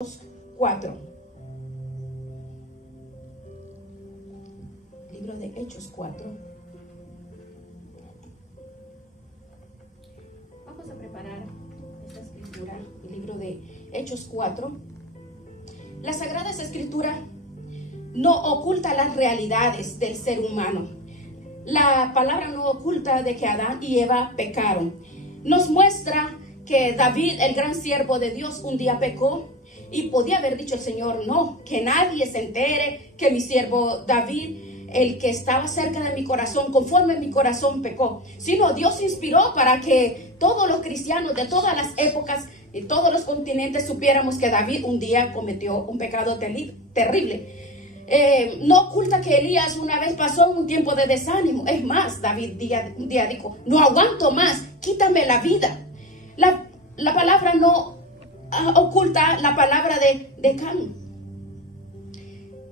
4. Libro de Hechos 4. Vamos a preparar esta escritura, el libro de Hechos 4. La Sagrada Escritura no oculta las realidades del ser humano. La palabra no oculta de que Adán y Eva pecaron. Nos muestra que David, el gran siervo de Dios, un día pecó. Y podía haber dicho el Señor, no, que nadie se entere que mi siervo David, el que estaba cerca de mi corazón, conforme mi corazón pecó. Sino Dios inspiró para que todos los cristianos de todas las épocas y todos los continentes supiéramos que David un día cometió un pecado terrible. No oculta que Elías una vez pasó un tiempo de desánimo. Es más, David un día dijo, no aguanto más, quítame la vida. La palabra no oculta la palabra de Can.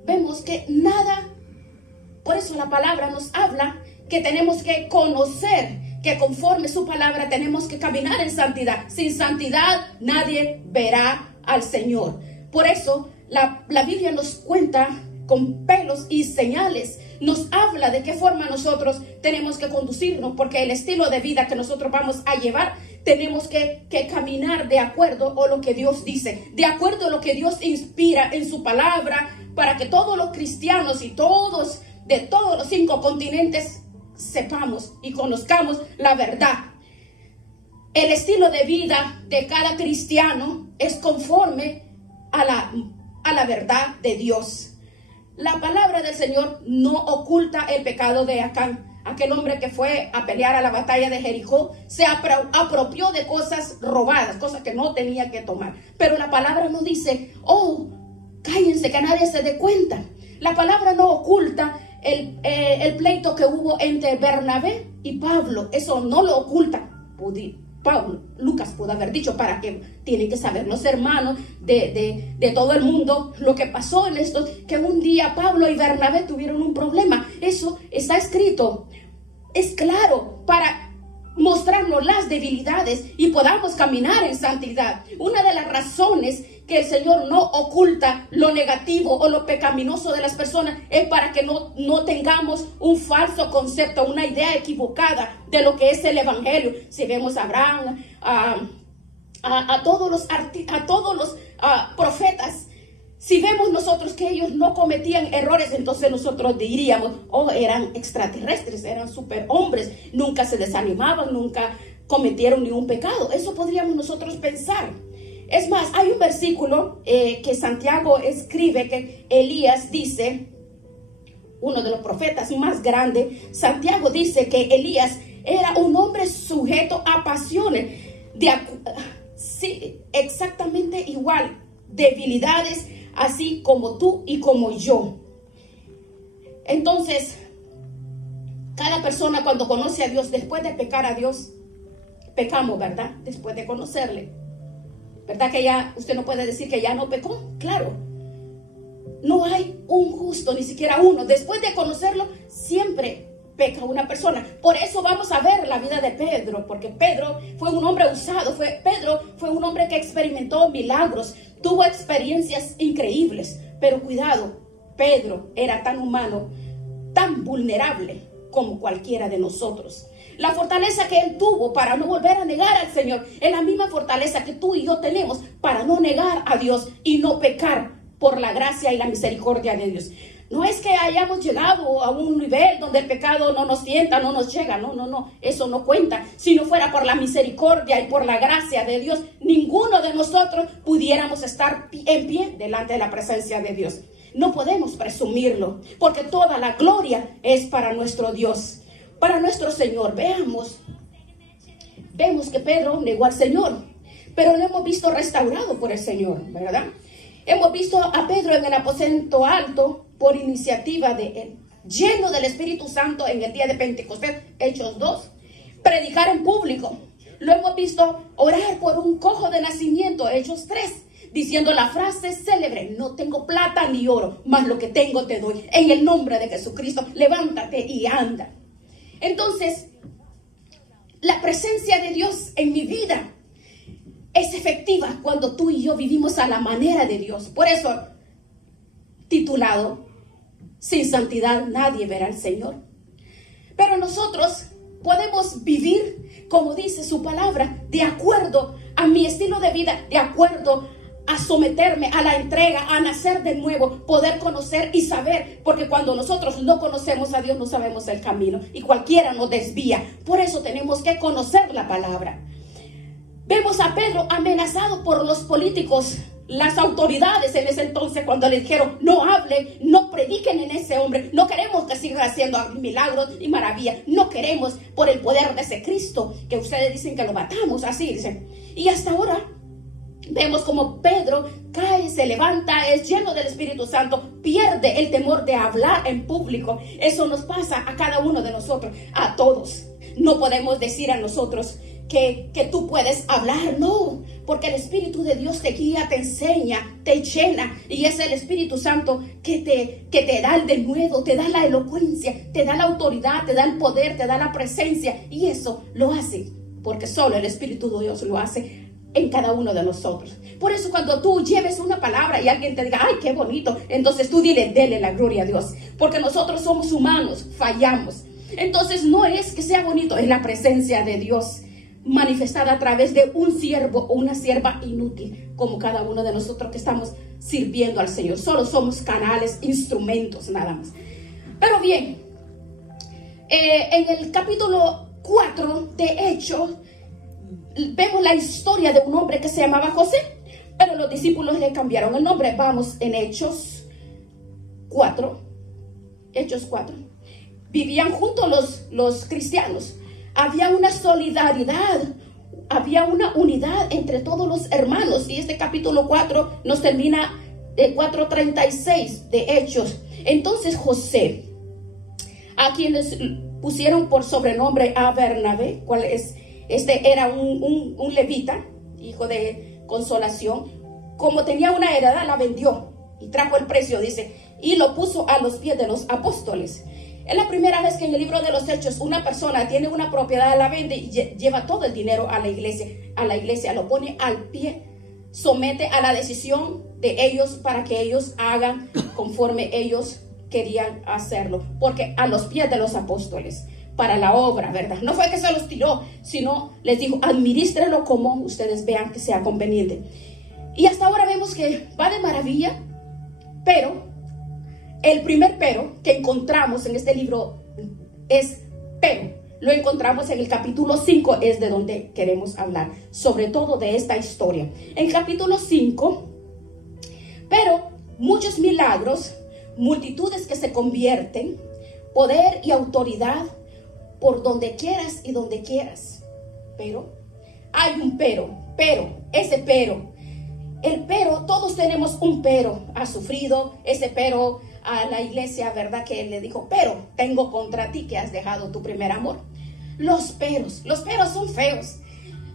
Vemos que nada, por eso la palabra nos habla que tenemos que conocer, que conforme su palabra tenemos que caminar en santidad. Sin santidad nadie verá al Señor. Por eso la Biblia nos cuenta con pelos y señales, nos habla de qué forma nosotros tenemos que conducirnos, porque el estilo de vida que nosotros vamos a llevar, tenemos que caminar de acuerdo a lo que Dios dice, de acuerdo a lo que Dios inspira en su palabra, para que todos los cristianos y todos de todos los 5 continentes sepamos y conozcamos la verdad. El estilo de vida de cada cristiano es conforme a la verdad de Dios. La palabra del Señor no oculta el pecado de Acán. Aquel hombre que fue a pelear a la batalla de Jericó se apropió de cosas robadas, cosas que no tenía que tomar. Pero la palabra no dice, oh, cállense, que nadie se dé cuenta. La palabra no oculta el pleito que hubo entre Bernabé y Pablo. Eso no lo oculta. Lucas pudo haber dicho, para que tienen que saber los hermanos de todo el mundo lo que pasó en esto, que un día Pablo y Bernabé tuvieron un problema. Eso está escrito, es claro, para mostrarnos las debilidades y podamos caminar en santidad. Una de las razones que el Señor no oculta lo negativo o lo pecaminoso de las personas es para que no tengamos un falso concepto, una idea equivocada de lo que es el Evangelio. Si vemos a Abraham, a todos los profetas, si vemos nosotros que ellos no cometían errores, entonces nosotros diríamos, oh, eran extraterrestres, eran superhombres, nunca se desanimaban, nunca cometieron ningún pecado. Eso podríamos nosotros pensar. Es más, hay un versículo que Santiago escribe, que Elías dice, uno de los profetas más grandes, Santiago dice que Elías era un hombre sujeto a pasiones, sí, exactamente igual, debilidades, así como tú y como yo. Entonces, cada persona cuando conoce a Dios, después de pecar a Dios, pecamos, ¿verdad? Después de conocerle. ¿Verdad que ya usted no puede decir que ya no pecó? Claro. No hay un justo, ni siquiera uno. Después de conocerlo, siempre peca una persona. Por eso vamos a ver la vida de Pedro, porque Pedro fue un hombre usado. Pedro fue un hombre que experimentó milagros, tuvo experiencias increíbles. Pero cuidado, Pedro era tan humano, tan vulnerable como cualquiera de nosotros. La fortaleza que él tuvo para no volver a negar al Señor es la misma fortaleza que tú y yo tenemos para no negar a Dios y no pecar por la gracia y la misericordia de Dios. No es que hayamos llegado a un nivel donde el pecado no nos sienta, no nos llega. No, eso no cuenta. Si no fuera por la misericordia y por la gracia de Dios, ninguno de nosotros pudiéramos estar en pie delante de la presencia de Dios. No podemos presumirlo, porque toda la gloria es para nuestro Dios, para nuestro Señor. Vemos que Pedro negó al Señor, pero lo hemos visto restaurado por el Señor, ¿verdad? Hemos visto a Pedro en el aposento alto por iniciativa de él, lleno del Espíritu Santo en el día de Pentecostés, Hechos 2, predicar en público. Lo hemos visto orar por un cojo de nacimiento, Hechos 3, diciendo la frase célebre, no tengo plata ni oro, mas lo que tengo te doy. En el nombre de Jesucristo, levántate y anda. Entonces, la presencia de Dios en mi vida es efectiva cuando tú y yo vivimos a la manera de Dios. Por eso, titulado, sin santidad nadie verá al Señor. Pero nosotros podemos vivir, como dice su palabra, de acuerdo a mi estilo de vida, de acuerdo a someterme a la entrega, a nacer de nuevo, poder conocer y saber, porque cuando nosotros no conocemos a Dios no sabemos el camino y cualquiera nos desvía. Por eso tenemos que conocer la palabra. Vemos a Pedro amenazado por los políticos, las autoridades en ese entonces, cuando le dijeron: no hablen, no prediquen en ese hombre, no queremos que siga haciendo milagros y maravillas, no queremos por el poder de ese Cristo que ustedes dicen que lo matamos, así dicen. Y hasta ahora vemos como Pedro cae, se levanta, es lleno del Espíritu Santo, pierde el temor de hablar en público. Eso nos pasa a cada uno de nosotros, a todos. No podemos decir a nosotros que tú puedes hablar, no, porque el Espíritu de Dios te guía, te enseña, te llena, y es el Espíritu Santo que te da el denuedo, te da la elocuencia, te da la autoridad, te da el poder, te da la presencia, y eso lo hace porque solo el Espíritu de Dios lo hace en cada uno de nosotros. Por eso cuando tú lleves una palabra y alguien te diga: ay, qué bonito, entonces tú dele la gloria a Dios, porque nosotros somos humanos, fallamos. Entonces no es que sea bonito, es la presencia de Dios manifestada a través de un siervo o una sierva inútil, como cada uno de nosotros que estamos sirviendo al Señor. Solo somos canales, instrumentos, nada más. Pero bien, en el capítulo 4 de Hechos vemos la historia de un hombre que se llamaba José, pero los discípulos le cambiaron el nombre. Vamos en Hechos 4. Hechos 4. Vivían juntos los cristianos. Había una solidaridad, había una unidad entre todos los hermanos. Y este capítulo 4 nos termina de 4:36 de Hechos. Entonces José, a quienes pusieron por sobrenombre a Bernabé, cuál es, este era un levita, hijo de consolación, como tenía una heredad, la vendió y trajo el precio, dice, y lo puso a los pies de los apóstoles. Es la primera vez que en el libro de los Hechos una persona tiene una propiedad, la vende y lleva todo el dinero a la iglesia, lo pone al pie, somete a la decisión de ellos para que ellos hagan conforme ellos querían hacerlo, porque a los pies de los apóstoles, para la obra, ¿verdad? No fue que se los tiró, sino les dijo: administrenlo como ustedes vean que sea conveniente. Y hasta ahora vemos que va de maravilla, pero el primer pero que encontramos en este libro es pero. Lo encontramos en el capítulo 5, es de donde queremos hablar, sobre todo de esta historia. En el capítulo 5, pero muchos milagros, multitudes que se convierten, poder y autoridad por donde quieras y donde quieras. Pero hay un pero, ese pero. El pero, todos tenemos un pero. Ha sufrido ese pero a la iglesia, ¿verdad? Que él le dijo: pero tengo contra ti que has dejado tu primer amor. Los peros son feos.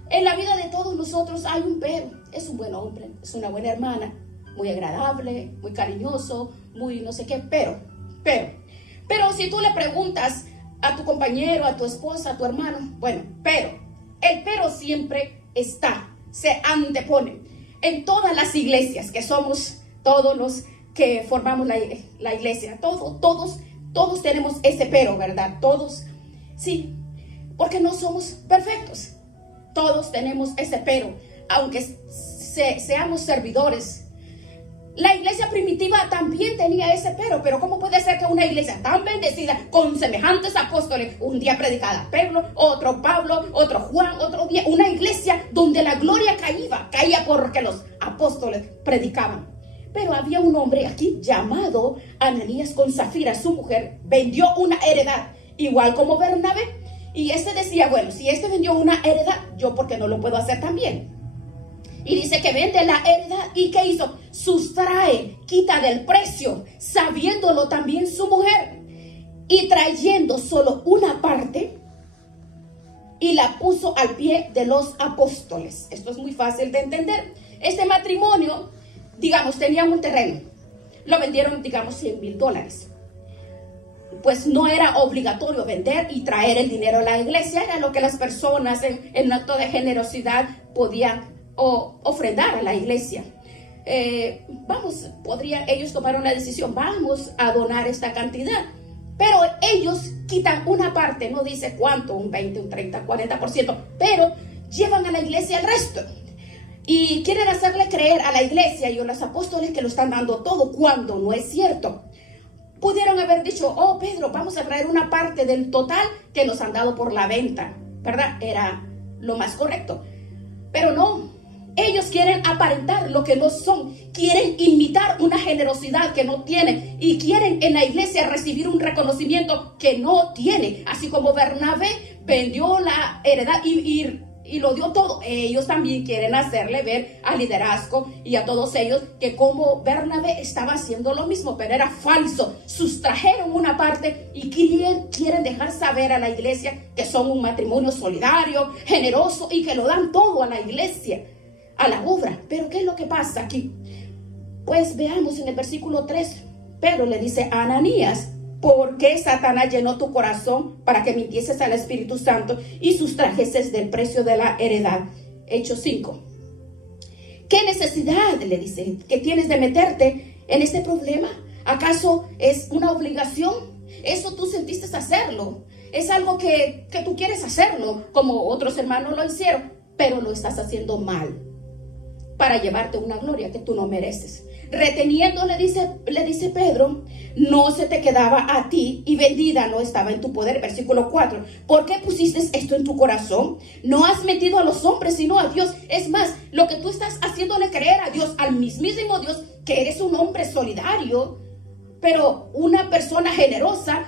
En la vida de todos nosotros hay un pero. Es un buen hombre, es una buena hermana, muy agradable, muy cariñoso, muy no sé qué, pero si tú le preguntas a tu compañero, a tu esposa, a tu hermano, bueno, pero el pero siempre está, se antepone. En todas las iglesias que somos, todos los que formamos la iglesia, todos tenemos ese pero, ¿verdad? Todos, sí, porque no somos perfectos. Todos tenemos ese pero, aunque seamos servidores. La iglesia primitiva también tenía ese pero ¿cómo puede ser que una iglesia tan bendecida, con semejantes apóstoles, un día predicada Pedro, otro Pablo, otro Juan, otro día, una iglesia donde la gloria caía porque los apóstoles predicaban? Pero había un hombre aquí llamado Ananías con Zafira, su mujer, vendió una heredad, igual como Bernabé. Y este decía: bueno, si este vendió una heredad, yo ¿por qué no lo puedo hacer también? Y dice que vende la heredad. ¿Y qué hizo? Sustrae, quita del precio, sabiéndolo también su mujer, y trayendo solo una parte, y la puso al pie de los apóstoles. Esto es muy fácil de entender. Este matrimonio, digamos, tenían un terreno, lo vendieron, digamos, $100,000. Pues no era obligatorio vender y traer el dinero a la iglesia, era lo que las personas en acto de generosidad podían o ofrendar a la iglesia. Ellos tomaron la decisión, vamos a donar esta cantidad. Pero ellos quitan una parte, no dice cuánto, un 20, un 30, 40%, pero llevan a la iglesia el resto. Y quieren hacerle creer a la iglesia y a los apóstoles que lo están dando todo, cuando no es cierto. Pudieron haber dicho, oh Pedro, vamos a traer una parte del total que nos han dado por la venta, ¿verdad? Era lo más correcto. Pero no, ellos quieren aparentar lo que no son, quieren imitar una generosidad que no tienen y quieren en la iglesia recibir un reconocimiento que no tiene. Así como Bernabé vendió la heredad y lo dio todo, ellos también quieren hacerle ver al liderazgo y a todos ellos que como Bernabé estaba haciendo lo mismo, pero era falso. Sustrajeron una parte y quieren dejar saber a la iglesia que son un matrimonio solidario, generoso y que lo dan todo a la iglesia, a la obra. Pero ¿qué es lo que pasa aquí? Pues veamos en el versículo 3, Pedro le dice a Ananías, ¿por qué Satanás llenó tu corazón para que mintieses al Espíritu Santo y sustrajeses del precio de la heredad? Hechos 5. ¿Qué necesidad, le dice, que tienes de meterte en este problema? ¿Acaso es una obligación? Eso tú sentiste hacerlo. Es algo que tú quieres hacerlo, como otros hermanos lo hicieron, pero lo estás haciendo mal, para llevarte una gloria que tú no mereces. Reteniendo, le dice Pedro, no se te quedaba a ti y vendida no estaba en tu poder. Versículo 4. ¿Por qué pusiste esto en tu corazón? No has metido a los hombres sino a Dios. Es más, lo que tú estás haciéndole creer a Dios, al mismísimo Dios, que eres un hombre solidario, pero una persona generosa,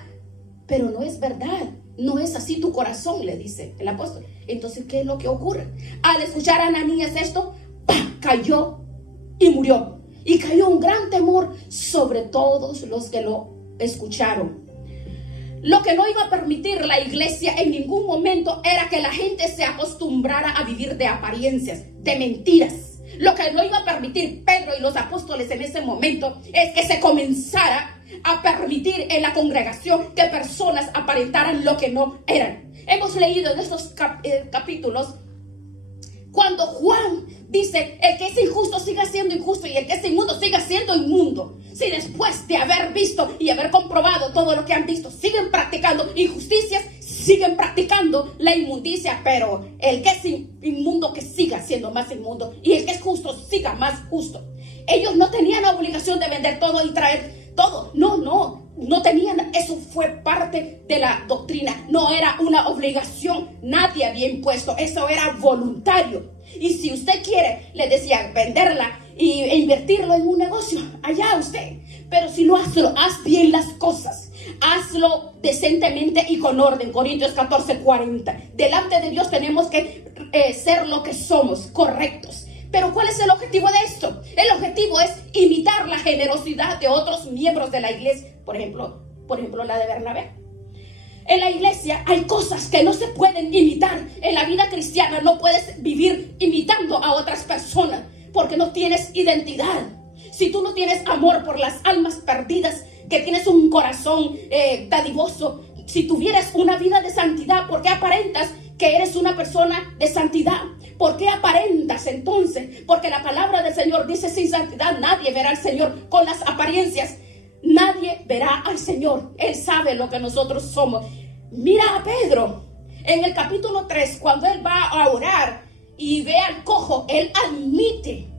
pero no es verdad. No es así tu corazón, le dice el apóstol. Entonces, ¿qué es lo que ocurre? Al escuchar a Ananías esto, ¡pam!, cayó y murió. Y cayó un gran temor sobre todos los que lo escucharon. Lo que no iba a permitir la iglesia en ningún momento era que la gente se acostumbrara a vivir de apariencias, de mentiras. Lo que no iba a permitir Pedro y los apóstoles en ese momento es que se comenzara a permitir en la congregación que personas aparentaran lo que no eran. Hemos leído en estos capítulos cuando Juan dice, el que es injusto siga siendo injusto y el que es inmundo siga siendo inmundo. Si después de haber visto y haber comprobado todo lo que han visto, siguen practicando injusticias, siguen practicando la inmundicia, pero el que es inmundo que siga siendo más inmundo y el que es justo siga más justo. Ellos no tenían la obligación de vender todo y traer todo. No tenían. Eso fue parte de la doctrina. No era una obligación. Nadie había impuesto. Eso era voluntario. Y si usted quiere, le decía, venderla e invertirlo en un negocio, allá usted. Pero si no, haz bien las cosas. Hazlo decentemente y con orden. Corintios 14:40. Delante de Dios tenemos que ser lo que somos, correctos. Pero ¿cuál es el objetivo de esto? El objetivo es imitar la generosidad de otros miembros de la iglesia. Por ejemplo, la de Bernabé. En la iglesia hay cosas que no se pueden imitar. En la vida cristiana no puedes vivir imitando a otras personas porque no tienes identidad. Si tú no tienes amor por las almas perdidas, que tienes un corazón dadivoso, si tuvieras una vida de santidad, ¿por qué aparentas que eres una persona de santidad? ¿Por qué aparentas entonces? Porque la palabra del Señor dice, sin santidad nadie verá al Señor. Con las apariencias nadie verá al Señor. Él sabe lo que nosotros somos. Mira a Pedro en el capítulo 3, cuando él va a orar y ve al cojo, él admite.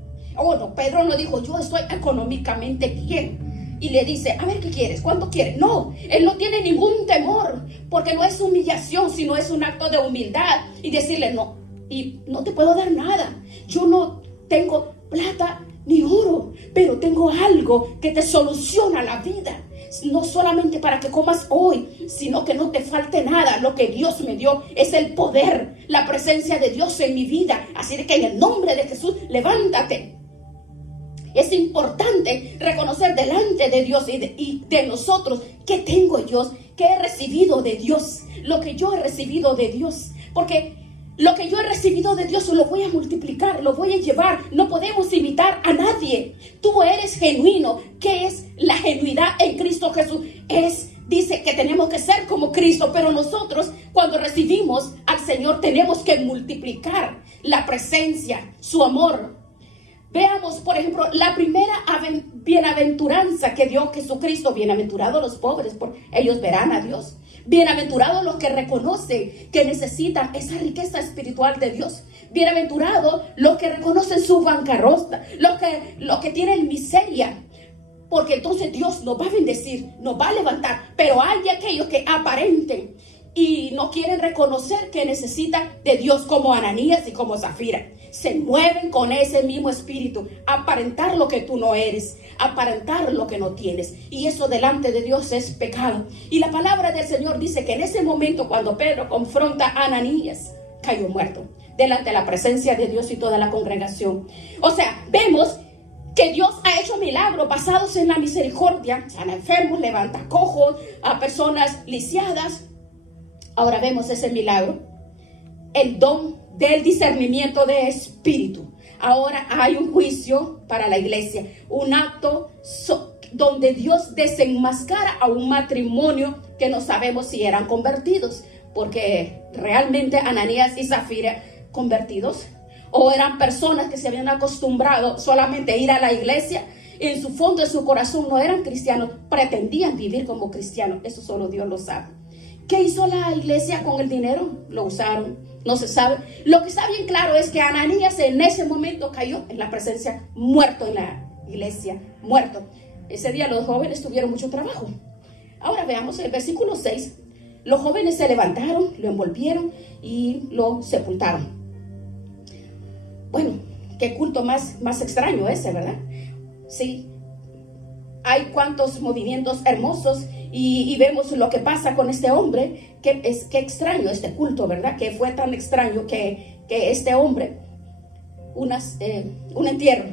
Pedro no dijo, yo estoy económicamente bien. Y le dice, a ver, ¿qué quieres? ¿Cuánto quieres? No, él no tiene ningún temor, porque no es humillación, sino es un acto de humildad. Y decirle, no, y no te puedo dar nada. Yo no tengo plata ni oro, pero tengo algo que te soluciona la vida. No solamente para que comas hoy, sino que no te falte nada. Lo que Dios me dio es el poder, la presencia de Dios en mi vida. Así que en el nombre de Jesús, levántate. Es importante reconocer delante de Dios y de nosotros qué tengo yo, qué he recibido de Dios, lo que yo he recibido de Dios. Porque lo que yo he recibido de Dios lo voy a multiplicar, lo voy a llevar. No podemos imitar a nadie. Tú eres genuino. ¿Qué es la genuidad en Cristo Jesús? Es dice que tenemos que ser como Cristo, pero nosotros cuando recibimos al Señor tenemos que multiplicar la presencia, su amor. Veamos, por ejemplo, la primera bienaventuranza que dio Jesucristo. Bienaventurados los pobres, porque ellos verán a Dios. Bienaventurados los que reconocen que necesitan esa riqueza espiritual de Dios. Bienaventurados los que reconocen su bancarrota, los que tienen miseria. Porque entonces Dios nos va a bendecir, nos va a levantar. Pero hay aquellos que aparenten y no quieren reconocer que necesitan de Dios, como Ananías y como Zafira. Se mueven con ese mismo espíritu, aparentar lo que tú no eres, aparentar lo que no tienes. Y eso delante de Dios es pecado. Y la palabra del Señor dice que en ese momento, cuando Pedro confronta a Ananías, cayó muerto delante de la presencia de Dios y toda la congregación. O sea, vemos que Dios ha hecho milagros basados en la misericordia. Sana enfermos, levanta cojos, a personas lisiadas. Ahora vemos ese milagro, el don del discernimiento de espíritu. Ahora hay un juicio para la iglesia, un acto donde Dios desenmascara a un matrimonio que no sabemos si eran convertidos, porque realmente Ananías y Zafira convertidos, o eran personas que se habían acostumbrado solamente a ir a la iglesia. En su fondo de su corazón no eran cristianos, pretendían vivir como cristianos. Eso solo Dios lo sabe. ¿Qué hizo la iglesia con el dinero? Lo usaron, no se sabe. Lo que está bien claro es que Ananías en ese momento cayó en la presencia, muerto en la iglesia, muerto. Ese día los jóvenes tuvieron mucho trabajo. Ahora veamos el versículo 6. Los jóvenes se levantaron, lo envolvieron y lo sepultaron. Bueno, qué culto más extraño ese, ¿verdad? Sí, hay cuantos movimientos hermosos y vemos lo que pasa con este hombre. Qué extraño este culto, ¿verdad? Que fue tan extraño que este hombre, un entierro.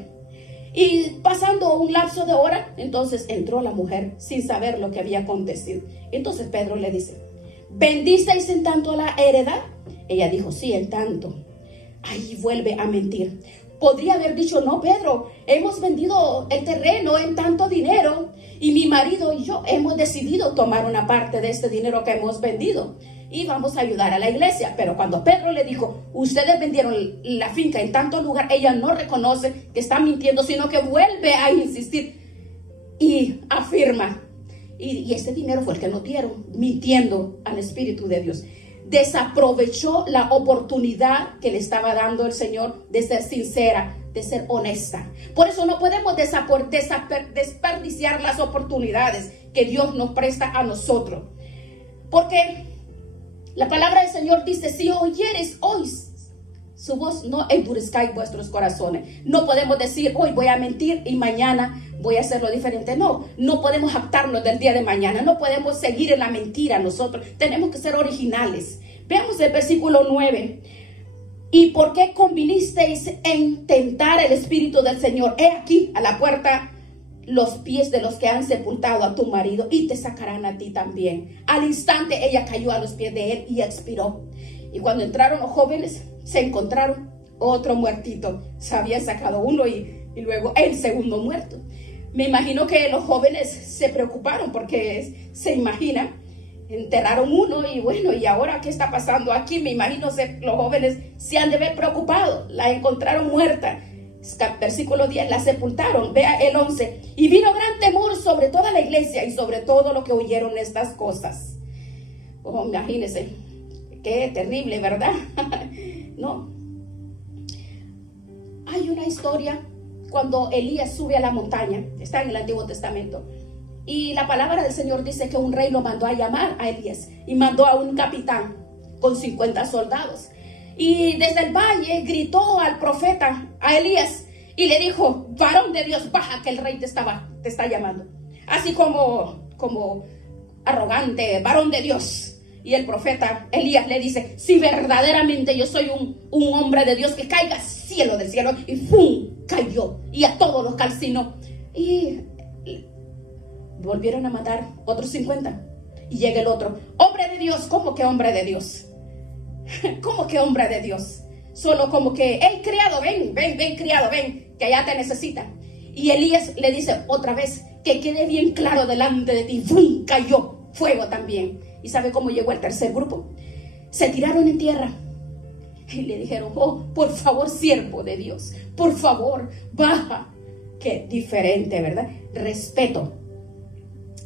Y pasando un lapso de hora, entonces entró la mujer sin saber lo que había acontecido. Entonces Pedro le dice, ¿vendisteis en tanto la heredad? Ella dijo, sí, en tanto. Ahí vuelve a mentir. Podría haber dicho, no, Pedro, hemos vendido el terreno en tanto dinero y mi marido y yo hemos decidido tomar una parte de este dinero que hemos vendido y vamos a ayudar a la iglesia. Pero cuando Pedro le dijo, ustedes vendieron la finca en tanto lugar, ella no reconoce que está mintiendo, sino que vuelve a insistir y afirma. Y ese dinero fue el que nos dieron, mintiendo al Espíritu de Dios. Desaprovechó la oportunidad que le estaba dando el Señor de ser sincera, de ser honesta. Por eso no podemos desperdiciar las oportunidades que Dios nos presta a nosotros. Porque la palabra del Señor dice, si oyeres hoy su voz, no endurezcáis vuestros corazones. No podemos decir, hoy voy a mentir y mañana voy a hacerlo diferente. No podemos jactarnos del día de mañana. No podemos seguir en la mentira nosotros. Tenemos que ser originales. Veamos el versículo 9. ¿Y por qué convinisteis en tentar el Espíritu del Señor? He aquí a la puerta los pies de los que han sepultado a tu marido y te sacarán a ti también. Al instante ella cayó a los pies de él y expiró. Y cuando entraron los jóvenes, se encontraron otro muertito. Se habían sacado uno y luego el segundo muerto. Me imagino que los jóvenes se preocuparon porque se imaginan, enterraron uno y bueno, ¿y ahora qué está pasando aquí? Me imagino que los jóvenes se han de ver preocupados. La encontraron muerta. Versículo 10, la sepultaron. Vea el 11. Y vino gran temor sobre toda la iglesia y sobre todo lo que oyeron estas cosas. Oh, imagínense. Qué terrible, ¿verdad? No. Hay una historia cuando Elías sube a la montaña. Está en el Antiguo Testamento. Y la palabra del Señor dice que un rey lo mandó a llamar a Elías. Y mandó a un capitán con 50 soldados. Y desde el valle gritó al profeta, a Elías, y le dijo, varón de Dios, baja que el rey te está llamando. Así como arrogante, varón de Dios. Y el profeta Elías le dice, si verdaderamente yo soy un hombre de Dios, que caiga cielo del cielo. Y ¡pum! Cayó. Y a todos los calcinó. Y volvieron a matar otros 50. Y llega el otro, hombre de Dios. ¿Cómo que hombre de Dios? ¿Cómo que hombre de Dios? Solo como que, hey criado, ven criado, ven, que allá te necesita. Y Elías le dice otra vez, que quede bien claro delante de ti. ¡Fum! Cayó. fuego también. ¿Y sabe cómo llegó el tercer grupo? Se tiraron en tierra y le dijeron, oh, por favor, siervo de Dios, por favor, baja. Qué diferente, ¿verdad? Respeto.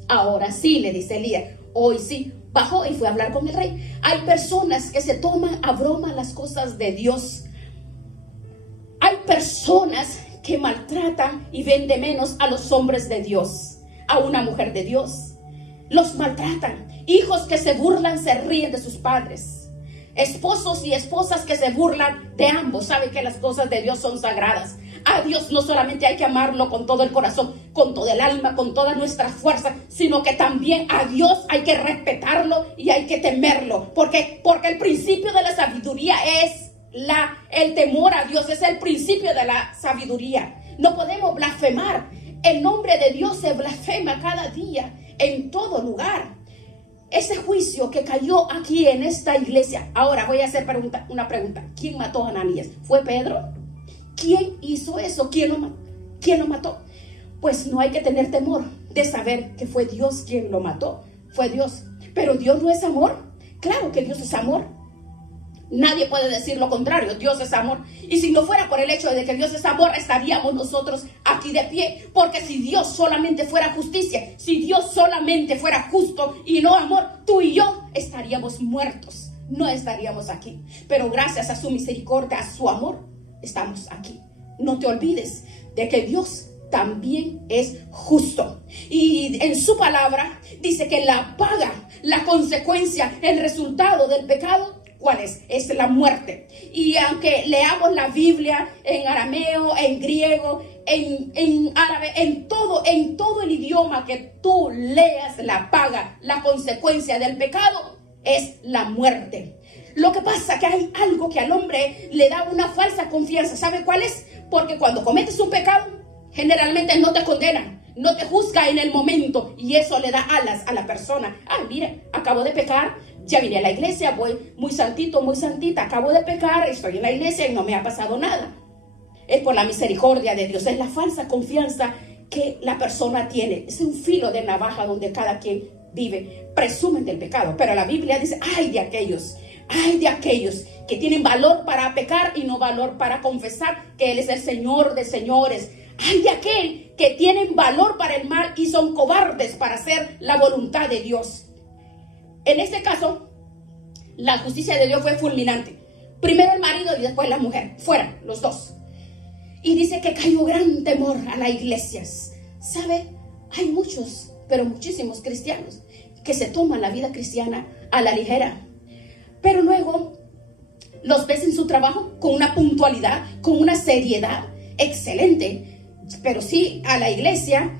Ahora sí, le dice Elías, hoy sí. Bajó y fue a hablar con el rey. Hay personas que se toman a broma las cosas de Dios. Hay personas que maltratan y ven de menos a los hombres de Dios, a una mujer de Dios. Los maltratan. Hijos que se burlan, se ríen de sus padres. Esposos y esposas que se burlan de ambos. Saben que las cosas de Dios son sagradas. A Dios no solamente hay que amarlo con todo el corazón, con todo el alma, con toda nuestra fuerza, sino que también a Dios hay que respetarlo y hay que temerlo. Porque el principio de la sabiduría es el temor a Dios, es el principio de la sabiduría. No podemos blasfemar. El nombre de Dios se blasfema cada día, en todo lugar. Ese juicio que cayó aquí en esta iglesia. Ahora voy a hacer una pregunta. ¿Quién mató a Ananías? ¿Fue Pedro? ¿Quién hizo eso? ¿Quién lo mató? Pues no hay que tener temor de saber que fue Dios quien lo mató. Fue Dios. Pero Dios no es amor. Claro que Dios es amor. Nadie puede decir lo contrario. Dios es amor. Y si no fuera por el hecho de que Dios es amor, estaríamos nosotros aquí de pie. Porque si Dios solamente fuera justicia, si Dios solamente fuera justo y no amor, tú y yo estaríamos muertos. No estaríamos aquí. Pero gracias a su misericordia, a su amor, estamos aquí. No te olvides de que Dios también es justo. Y en su palabra dice que la paga, la consecuencia, el resultado del pecado, ¿cuál es? Es la muerte. Y aunque leamos la Biblia en arameo, en griego, en árabe, en todo el idioma que tú leas, la paga, la consecuencia del pecado es la muerte. Lo que pasa es que hay algo que al hombre le da una falsa confianza. ¿Sabe cuál es? Porque cuando cometes un pecado, generalmente no te condenan, no te juzga en el momento, y eso le da alas a la persona. Ah, mire, acabo de pecar, ya vine a la iglesia, voy muy santito, muy santita, acabo de pecar, estoy en la iglesia y no me ha pasado nada. Es por la misericordia de Dios. Es la falsa confianza que la persona tiene. Es un filo de navaja donde cada quien vive. Presumen del pecado, pero la Biblia dice, ay de aquellos que tienen valor para pecar y no valor para confesar que Él es el Señor de señores. Ay de aquel que tienen valor para el mal y son cobardes para hacer la voluntad de Dios. En este caso, la justicia de Dios fue fulminante. Primero el marido y después la mujer. Fueran los dos. Y dice que cayó gran temor a las iglesias. ¿Sabe? Hay muchos, pero muchísimos cristianos que se toman la vida cristiana a la ligera. Pero luego los ves en su trabajo con una puntualidad, con una seriedad excelente. Pero sí, a la iglesia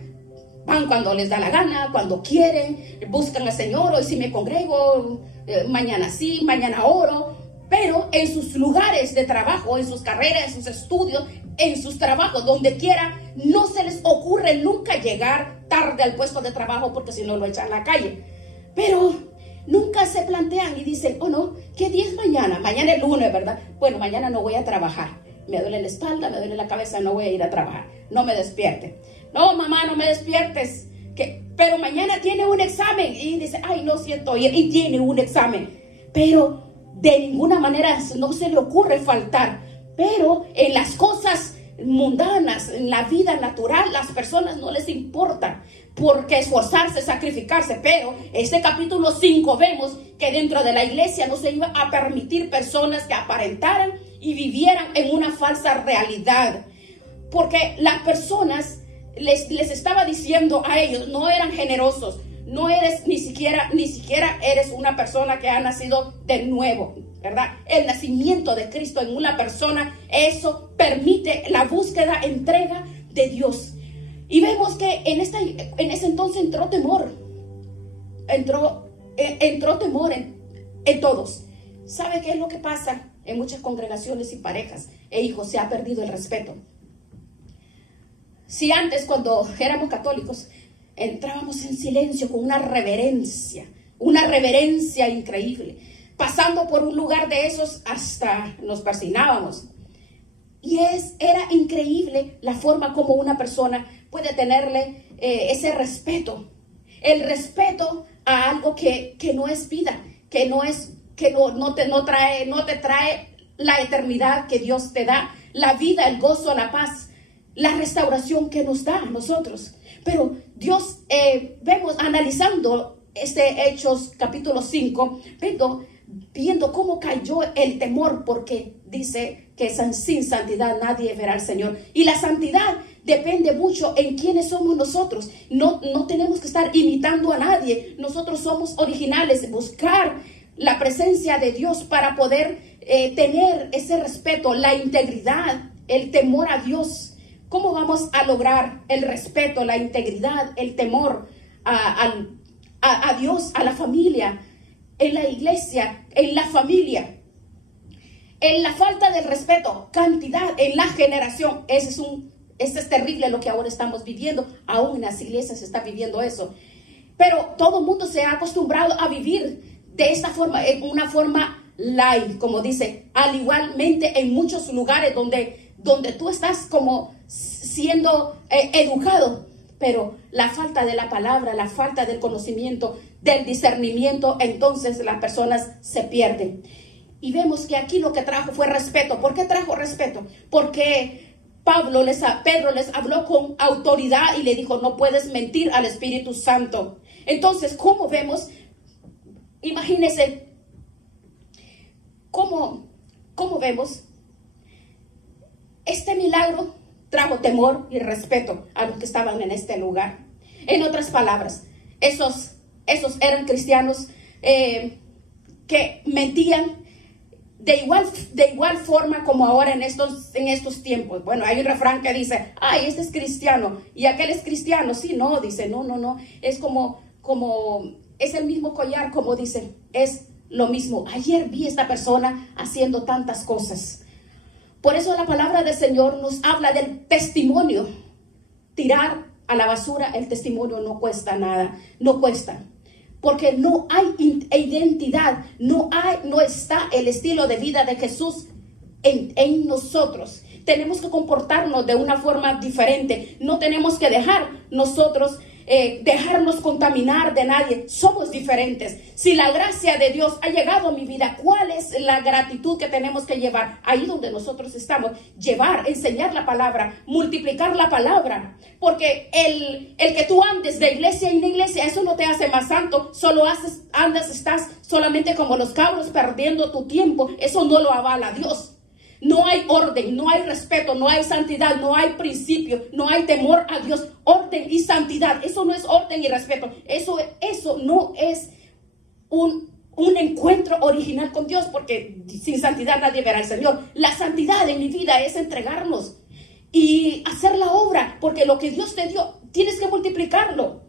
van cuando les da la gana, cuando quieren, buscan al Señor. Hoy sí me congrego, mañana sí, mañana oro. Pero en sus lugares de trabajo, en sus carreras, en sus estudios, en sus trabajos, donde quiera, no se les ocurre nunca llegar tarde al puesto de trabajo, porque si no lo echan a la calle. Pero nunca se plantean y dicen, oh no, ¿qué día es mañana? Mañana es lunes, ¿verdad? Bueno, mañana no voy a trabajar. Me duele la espalda, me duele la cabeza, no voy a ir a trabajar. No me despierte. No, mamá, no me despiertes. Pero mañana tiene un examen. Y dice, ay, no siento ir. Y tiene un examen. Pero de ninguna manera no se le ocurre faltar. Pero en las cosas mundanas, en la vida natural, las personas no les importa, porque esforzarse, sacrificarse. Pero este capítulo 5 vemos que dentro de la iglesia no se iba a permitir personas que aparentaran y vivieran en una falsa realidad, porque las personas les estaba diciendo a ellos, no eran generosos, no eres ni siquiera eres una persona que ha nacido de nuevo, ¿verdad? El nacimiento de Cristo en una persona, eso permite la búsqueda, entrega de Dios. Y vemos que en ese entonces entró temor. Entró temor en todos. ¿Sabe qué es lo que pasa en muchas congregaciones y parejas e hijos? Se ha perdido el respeto. Si antes, cuando éramos católicos, entrábamos en silencio con una reverencia increíble, pasando por un lugar de esos hasta nos persignábamos. Y era increíble la forma como una persona puede tenerle ese respeto, el respeto a algo que no es vida, que no te trae la eternidad que Dios te da, la vida, el gozo, la paz, la restauración que nos da a nosotros. Pero Dios, vemos, analizando Hechos capítulo 5, viendo cómo cayó el temor, porque dice que sin santidad nadie verá al Señor. Y la santidad depende mucho en quiénes somos nosotros. No tenemos que estar imitando a nadie. Nosotros somos originales, buscar la presencia de Dios para poder tener ese respeto, la integridad, el temor a Dios. ¿Cómo vamos a lograr el respeto, la integridad, el temor a Dios, a la familia, en la iglesia, en la familia? En la falta de respeto, cantidad, en la generación. Eso es terrible lo que ahora estamos viviendo. Aún en las iglesias se está viviendo eso. Pero todo el mundo se ha acostumbrado a vivir de esta forma, en una forma light, como dice. Al igualmente en muchos lugares donde tú estás como siendo educado, pero la falta de la palabra, la falta del conocimiento, del discernimiento, entonces las personas se pierden. Y vemos que aquí lo que trajo fue respeto. ¿Por qué trajo respeto? Porque Pedro les habló con autoridad y le dijo, no puedes mentir al Espíritu Santo. Entonces, ¿cómo vemos? Imagínense, ¿cómo vemos? Este milagro trajo temor y respeto a los que estaban en este lugar. En otras palabras, esos eran cristianos que mentían de igual forma como ahora en estos tiempos. Bueno, hay un refrán que dice, ay, este es cristiano y aquel es cristiano. Sí, no, dice, no, es como es el mismo collar, como dice, es lo mismo. Ayer vi a esta persona haciendo tantas cosas. Por eso la palabra del Señor nos habla del testimonio. Tirar a la basura el testimonio no cuesta nada, no cuesta. Porque no hay identidad, no está el estilo de vida de Jesús en nosotros. Tenemos que comportarnos de una forma diferente. No tenemos que dejarnos contaminar de nadie. Somos diferentes. Si la gracia de Dios ha llegado a mi vida, ¿cuál es la gratitud que tenemos que llevar? Ahí donde nosotros estamos, enseñar la palabra, multiplicar la palabra. Porque el que tú andes de iglesia en iglesia, eso no te hace más santo. Estás solamente como los cabros perdiendo tu tiempo. Eso no lo avala Dios. No hay orden, no hay respeto, no hay santidad, no hay principio, no hay temor a Dios. Orden y santidad, eso no es orden y respeto. Eso no es un encuentro original con Dios, porque sin santidad nadie verá al Señor. La santidad en mi vida es entregarnos y hacer la obra, porque lo que Dios te dio, tienes que multiplicarlo.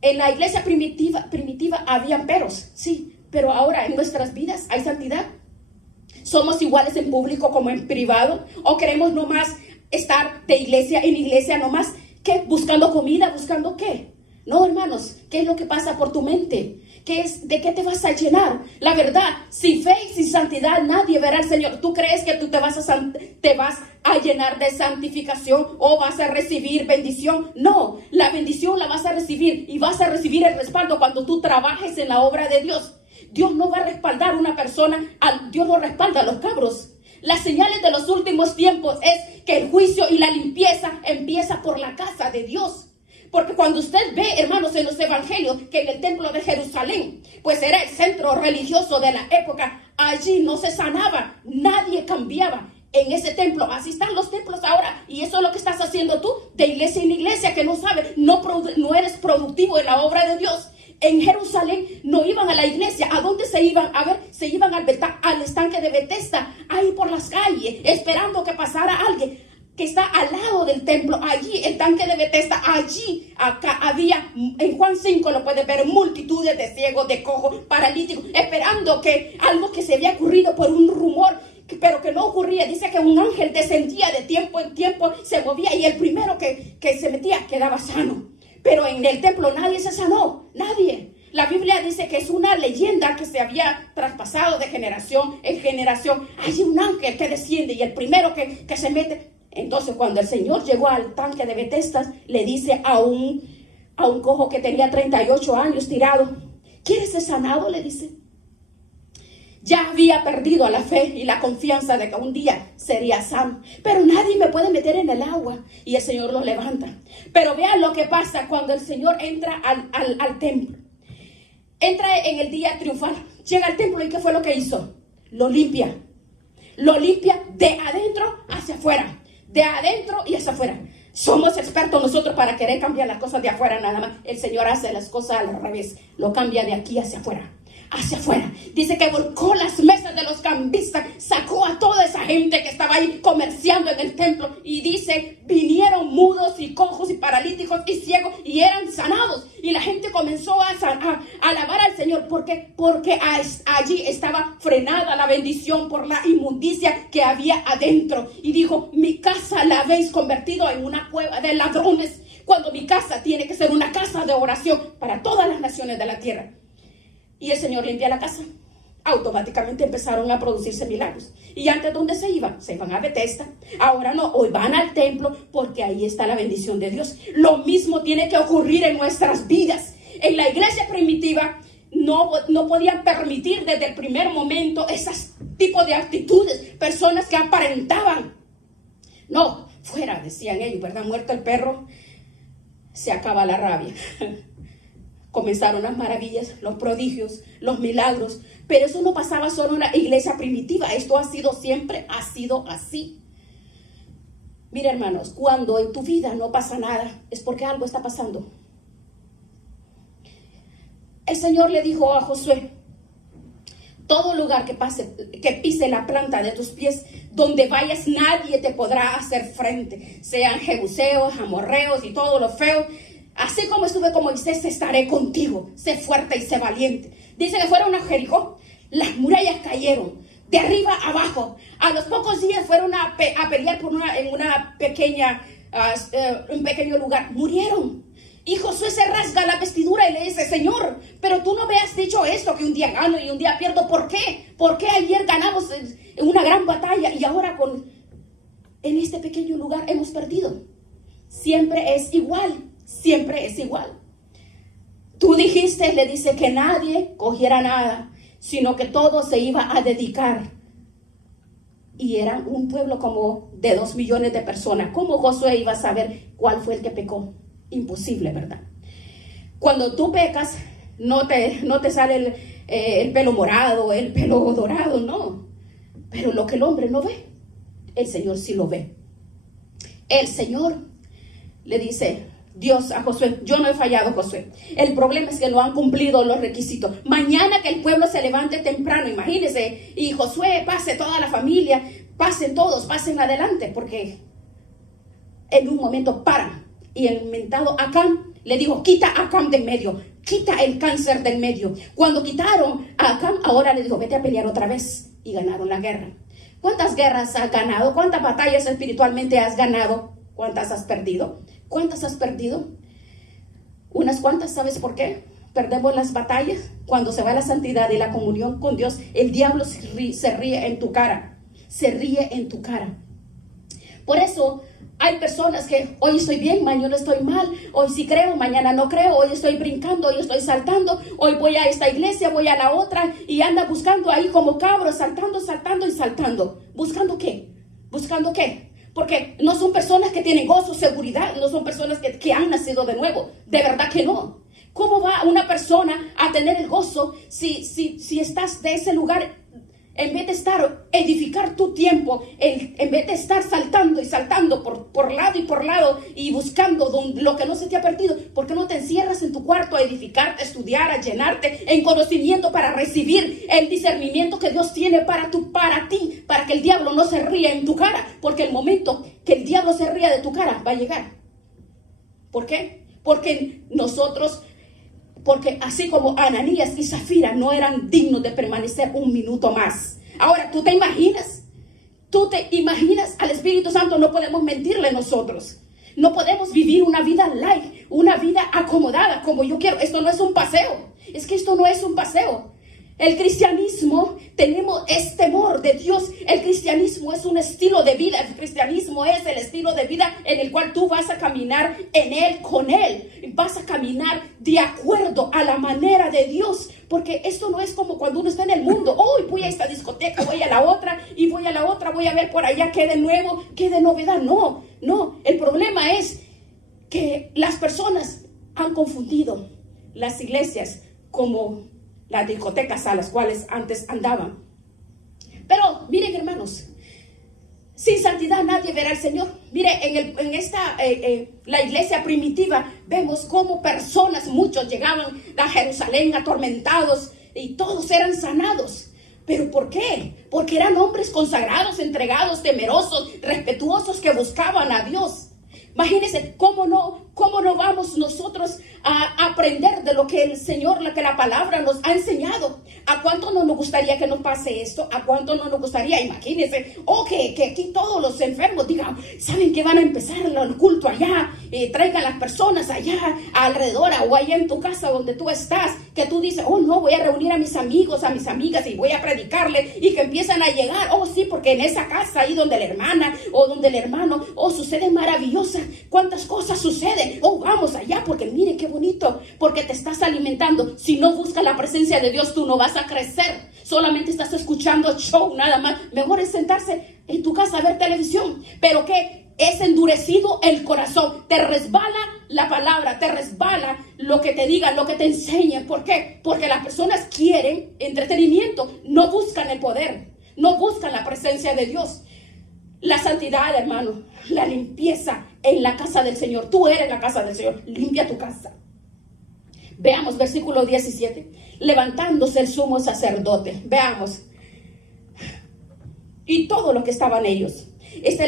En la iglesia primitiva habían peros, sí, pero ahora en nuestras vidas hay santidad. ¿Somos iguales en público como en privado? ¿O queremos nomás estar de iglesia en iglesia nomás? ¿Qué? ¿Buscando comida? ¿Buscando qué? No, hermanos, ¿qué es lo que pasa por tu mente? ¿De qué te vas a llenar? La verdad, sin fe y sin santidad nadie verá al Señor. ¿Tú crees que tú te vas a llenar de santificación o vas a recibir bendición? No, la bendición la vas a recibir y vas a recibir el respaldo cuando tú trabajes en la obra de Dios. Dios no va a respaldar a una persona, Dios no respalda a los cabros. Las señales de los últimos tiempos es que el juicio y la limpieza empieza por la casa de Dios. Porque cuando usted ve, hermanos, en los evangelios, que en el templo de Jerusalén, pues era el centro religioso de la época, allí no se sanaba, nadie cambiaba en ese templo. Así están los templos ahora, y eso es lo que estás haciendo tú, de iglesia en iglesia, que no sabes, no eres productivo en la obra de Dios. En Jerusalén no iban a la iglesia. ¿A dónde se iban? A ver, se iban al estanque de Betesda, ahí por las calles, esperando que pasara alguien que está al lado del templo. Allí, el tanque de Betesda, acá había, en Juan 5 lo puedes ver, multitudes de ciegos, de cojos, paralíticos, esperando que algo que se había ocurrido por un rumor, pero que no ocurría. Dice que un ángel descendía de tiempo en tiempo, se movía, y el primero que se metía quedaba sano. Pero en el templo nadie se sanó, nadie. La Biblia dice que es una leyenda que se había traspasado de generación en generación. Hay un ángel que desciende y el primero que se mete. Entonces, cuando el Señor llegó al tanque de Betesda, le dice a un a un cojo que tenía 38 años tirado. ¿Quieres ser sanado?, le dice. Ya había perdido la fe y la confianza de que un día sería sano. Pero nadie me puede meter en el agua. Y el Señor lo levanta. Pero vean lo que pasa cuando el Señor entra al templo. Entra en el día triunfal. Llega al templo y ¿qué fue lo que hizo? Lo limpia. Lo limpia de adentro hacia afuera. De adentro y hacia afuera. Somos expertos nosotros para querer cambiar las cosas de afuera nada más. El Señor hace las cosas al revés. Lo cambia de aquí hacia afuera. Hacia afuera. Dice que volcó las mesas de los cambistas, sacó a toda esa gente que estaba ahí comerciando en el templo, y dice, vinieron mudos y cojos y paralíticos y ciegos y eran sanados, y la gente comenzó a alabar al Señor porque allí estaba frenada la bendición por la inmundicia que había adentro, y dijo, mi casa la habéis convertido en una cueva de ladrones, cuando mi casa tiene que ser una casa de oración para todas las naciones de la tierra. Y el Señor limpia la casa. Automáticamente empezaron a producirse milagros. Y antes, ¿dónde se iban? Se iban a Bethesda. Ahora no, hoy van al templo porque ahí está la bendición de Dios. Lo mismo tiene que ocurrir en nuestras vidas. En la iglesia primitiva no podían permitir desde el primer momento esos tipos de actitudes. Personas que aparentaban. No, fuera, decían ellos, ¿verdad? Muerto el perro, se acaba la rabia. Comenzaron las maravillas, los prodigios, los milagros. Pero eso no pasaba solo en la iglesia primitiva. Esto siempre ha sido así. Mira, hermanos, cuando en tu vida no pasa nada, es porque algo está pasando. El Señor le dijo a Josué, todo lugar que pise la planta de tus pies, donde vayas nadie te podrá hacer frente. Sean jebuseos, amorreos y todo lo feo. Así como estuve con Moisés, estaré contigo. Sé fuerte y sé valiente. Dice que fueron a Jericó. Las murallas cayeron de arriba a abajo. A los pocos días fueron a pelear en un pequeño lugar. Murieron. Y Josué se rasga la vestidura y le dice, Señor, pero tú no me has dicho esto, que un día gano y un día pierdo. ¿Por qué? ¿Por qué ayer ganamos en una gran batalla y ahora en este pequeño lugar hemos perdido? Siempre es igual. Siempre es igual. Tú dijiste, le dice, que nadie cogiera nada, sino que todo se iba a dedicar. Y era un pueblo como de 2 millones de personas. ¿Cómo Josué iba a saber cuál fue el que pecó? Imposible, ¿verdad? Cuando tú pecas, no te sale el pelo morado, el pelo dorado, no. Pero lo que el hombre no ve, el Señor sí lo ve. El Señor le dice, Dios a Josué, yo no he fallado, Josué. El problema es que no han cumplido los requisitos. Mañana que el pueblo se levante temprano, imagínense, y Josué pase toda la familia, pasen todos, pasen adelante, porque en un momento paran. Y el mentado Acán le dijo, quita a Acán del medio, quita el cáncer del medio. Cuando quitaron a Acán, ahora le dijo, vete a pelear otra vez. Y ganaron la guerra. ¿Cuántas guerras has ganado? ¿Cuántas batallas espiritualmente has ganado? ¿Cuántas has perdido? ¿Cuántas has perdido? Unas cuantas. ¿Sabes por qué? Perdemos las batallas cuando se va la santidad y la comunión con Dios. El diablo se ríe en tu cara. Se ríe en tu cara. Por eso hay personas que hoy estoy bien, mañana estoy mal. Hoy sí creo, mañana no creo. Hoy estoy brincando, hoy estoy saltando. Hoy voy a esta iglesia, voy a la otra. Y anda buscando ahí como cabros, saltando, saltando y saltando. ¿Buscando qué? ¿Buscando qué? Porque no son personas que tienen gozo, seguridad, no son personas que han nacido de nuevo. De verdad que no. ¿Cómo va una persona a tener el gozo si estás de ese lugar? En vez de edificar tu tiempo, en vez de estar saltando y saltando por lado y por lado y buscando lo que no se te ha perdido, ¿por qué no te encierras en tu cuarto a edificarte, a estudiar, a llenarte en conocimiento para recibir el discernimiento que Dios tiene para ti, para que el diablo no se ría en tu cara? Porque el momento que el diablo se ría de tu cara va a llegar. ¿Por qué? Porque así como Ananías y Zafira no eran dignos de permanecer un minuto más. Ahora, ¿tú te imaginas al Espíritu Santo? No podemos mentirle nosotros. No podemos vivir una vida light, una vida acomodada como yo quiero. Esto no es un paseo. Es que esto no es un paseo. El cristianismo es temor de Dios. El cristianismo es un estilo de vida. El cristianismo es el estilo de vida en el cual tú vas a caminar en él, con él. Vas a caminar de acuerdo a la manera de Dios. Porque esto no es como cuando uno está en el mundo. Oh, voy a esta discoteca, voy a la otra y voy a la otra. Voy a ver por allá qué de nuevo, qué de novedad. No, no. El problema es que las personas han confundido las iglesias como las discotecas a las cuales antes andaban. Pero miren, hermanos, sin santidad nadie verá al Señor. Mire, la iglesia primitiva vemos cómo personas, muchos llegaban a Jerusalén atormentados y todos eran sanados. ¿Pero por qué? Porque eran hombres consagrados, entregados, temerosos, respetuosos, que buscaban a Dios. Imagínense cómo no vamos nosotros a aprender de lo que el Señor, lo que la palabra nos ha enseñado. ¿A cuánto no nos gustaría que nos pase esto? ¿A cuánto no nos gustaría? Imagínense, que aquí todos los enfermos digan, ¿saben que van a empezar el culto allá? Traigan las personas allá alrededor o allá en tu casa donde tú estás, que tú dices, oh no, voy a reunir a mis amigos, a mis amigas y voy a predicarles, y que empiezan a llegar, oh sí, porque en esa casa ahí donde la hermana o donde el hermano, oh sucede maravillosa, cuántas cosas suceden, oh vamos allá porque mire qué bonito, porque te estás alimentando. Si no buscas la presencia de Dios, tú no vas a crecer, solamente estás escuchando show nada más. Mejor es sentarse en tu casa a ver televisión, pero que es endurecido el corazón, te resbala la palabra, te resbala lo que te digan, lo que te enseñen. ¿Por qué? Porque las personas quieren entretenimiento, no buscan el poder, no buscan la presencia de Dios. La santidad, hermano, la limpieza en la casa del Señor. Tú eres la casa del Señor, limpia tu casa. Veamos versículo 17. Levantándose el sumo sacerdote, veamos, y todo lo que estaban ellos.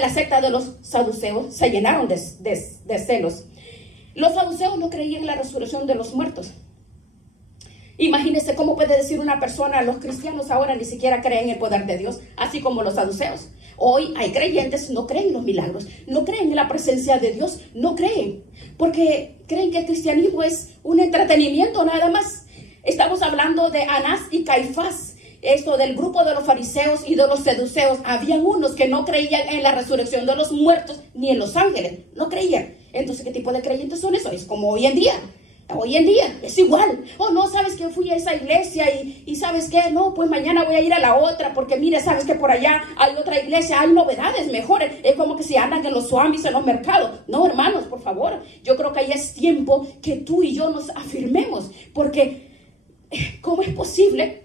La secta de los saduceos se llenaron de celos. Los saduceos no creían en la resurrección de los muertos. Imagínense cómo puede decir una persona, los cristianos ahora ni siquiera creen en el poder de Dios, así como los saduceos. Hoy hay creyentes, no creen en los milagros, no creen en la presencia de Dios, no creen, porque creen que el cristianismo es un entretenimiento nada más. Estamos hablando de Anás y Caifás, esto del grupo de los fariseos y de los saduceos. Habían unos que no creían en la resurrección de los muertos ni en los ángeles, no creían. Entonces, ¿qué tipo de creyentes son esos? Es como hoy en día. Hoy en día es igual. Oh, no, ¿sabes que fui a esa iglesia y sabes qué? No, pues mañana voy a ir a la otra porque mira, ¿sabes que por allá hay otra iglesia? Hay novedades mejores. Es como que si andan en los swamis, en los mercados. No, hermanos, por favor. Yo creo que ya es tiempo que tú y yo nos afirmemos, porque ¿cómo es posible?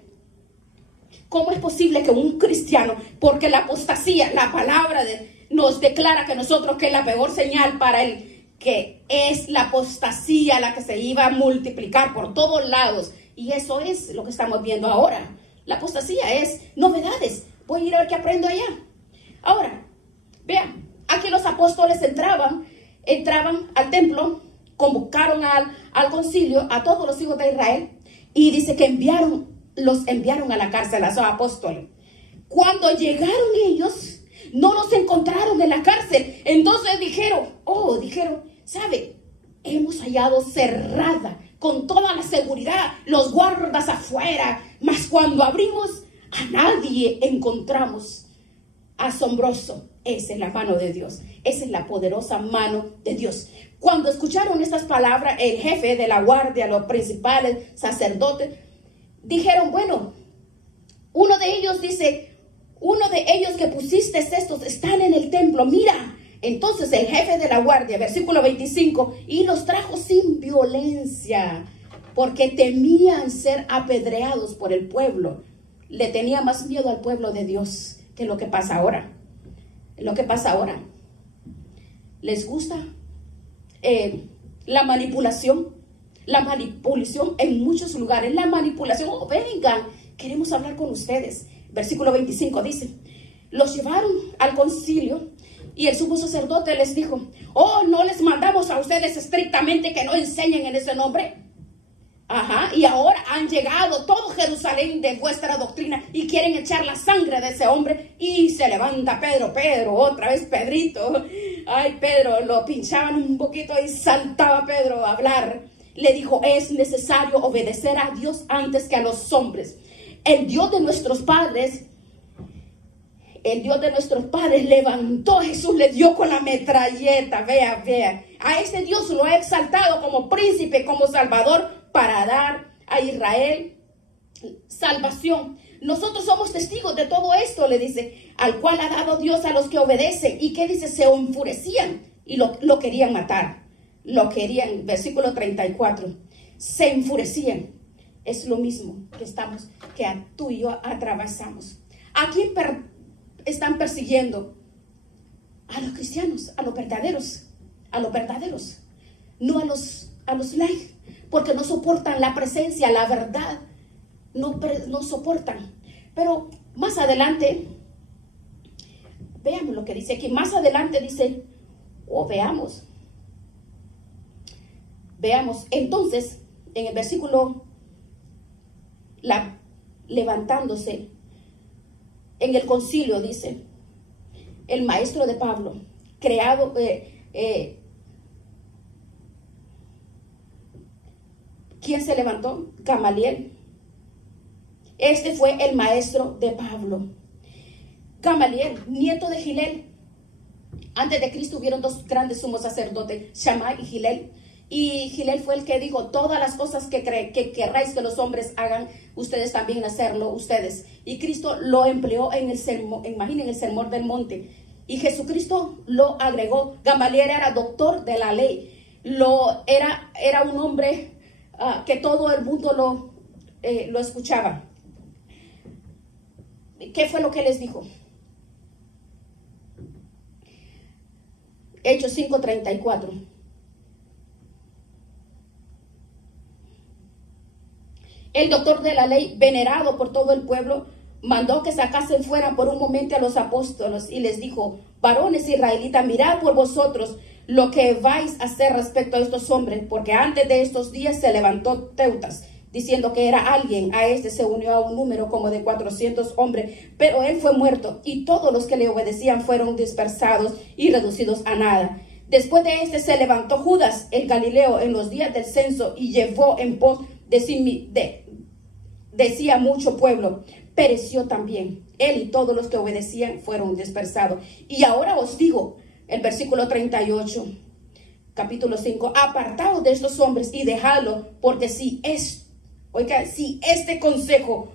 ¿Cómo es posible que un cristiano, porque la apostasía, la palabra nos declara que nosotros, que es la peor señal para él, que es la apostasía la que se iba a multiplicar por todos lados, y eso es lo que estamos viendo ahora. La apostasía es novedades. Voy a ir a ver qué aprendo allá. Ahora, vean, aquí los apóstoles entraban al templo, convocaron al concilio a todos los hijos de Israel, y dice que los enviaron a la cárcel a esos apóstoles. Cuando llegaron ellos, no los encontraron en la cárcel. Entonces dijeron, ¿sabe? Hemos hallado cerrada con toda la seguridad, los guardas afuera, mas cuando abrimos a nadie encontramos. Asombroso. Esa es la mano de Dios. Esa es la poderosa mano de Dios. Cuando escucharon estas palabras, el jefe de la guardia, los principales sacerdotes, dijeron, bueno, uno de ellos que pusiste estos están en el templo, mira. Entonces el jefe de la guardia, versículo 25, y los trajo sin violencia, porque temían ser apedreados por el pueblo. Le tenía más miedo al pueblo de Dios que lo que pasa ahora. ¿Les gusta la manipulación? La manipulación en muchos lugares. La manipulación. Oh, vengan, queremos hablar con ustedes. Versículo 25 dice, los llevaron al concilio y el sumo sacerdote les dijo, oh, no les mandamos a ustedes estrictamente que no enseñen en ese nombre. Y ahora han llegado todo Jerusalén de vuestra doctrina y quieren echar la sangre de ese hombre. Y se levanta Pedro, otra vez Pedrito. Ay, Pedro, lo pinchaban un poquito y saltaba Pedro a hablar. Le dijo, es necesario obedecer a Dios antes que a los hombres. El Dios de nuestros padres, levantó a Jesús, le dio con la metralleta. Vea. A este Dios lo ha exaltado como príncipe, como salvador, para dar a Israel salvación. Nosotros somos testigos de todo esto, le dice, al cual ha dado Dios a los que obedecen. ¿Y qué dice? Se enfurecían y lo querían matar. Lo querían, versículo 34. Se enfurecían. Es lo mismo que tú y yo atravesamos. ¿A quién están persiguiendo? A los cristianos, a los verdaderos, no a los light, porque no soportan la presencia, la verdad, no soportan. Pero más adelante, veamos lo que dice aquí. Más adelante dice, veamos, entonces, en el versículo, levantándose, en el concilio dice, el maestro de Pablo, ¿quién se levantó? Gamaliel. Este fue el maestro de Pablo. Gamaliel, nieto de Gilel. Antes de Cristo hubieron dos grandes sumos sacerdotes, Shammai y Gilel. Y Gilel fue el que dijo, todas las cosas que querráis que los hombres hagan, ustedes también hacerlo, ustedes. Y Cristo lo empleó en el sermón, imaginen el sermón del monte. Y Jesucristo lo agregó. Gamaliel era doctor de la ley. Era un hombre que todo el mundo lo escuchaba. ¿Qué fue lo que les dijo? Hechos 5:34. El doctor de la ley, venerado por todo el pueblo, mandó que sacasen fuera por un momento a los apóstoles y les dijo, varones israelitas, mirad por vosotros lo que vais a hacer respecto a estos hombres, porque antes de estos días se levantó Teutas, diciendo que era alguien. A este se unió a un número como de 400 hombres, pero él fue muerto y todos los que le obedecían fueron dispersados y reducidos a nada. Después de este se levantó Judas el Galileo en los días del censo y llevó en pos decía mucho pueblo. Pereció también él y todos los que obedecían fueron dispersados. Y ahora os digo, el versículo 38, capítulo 5, apartaos de estos hombres y dejadlo, porque si este consejo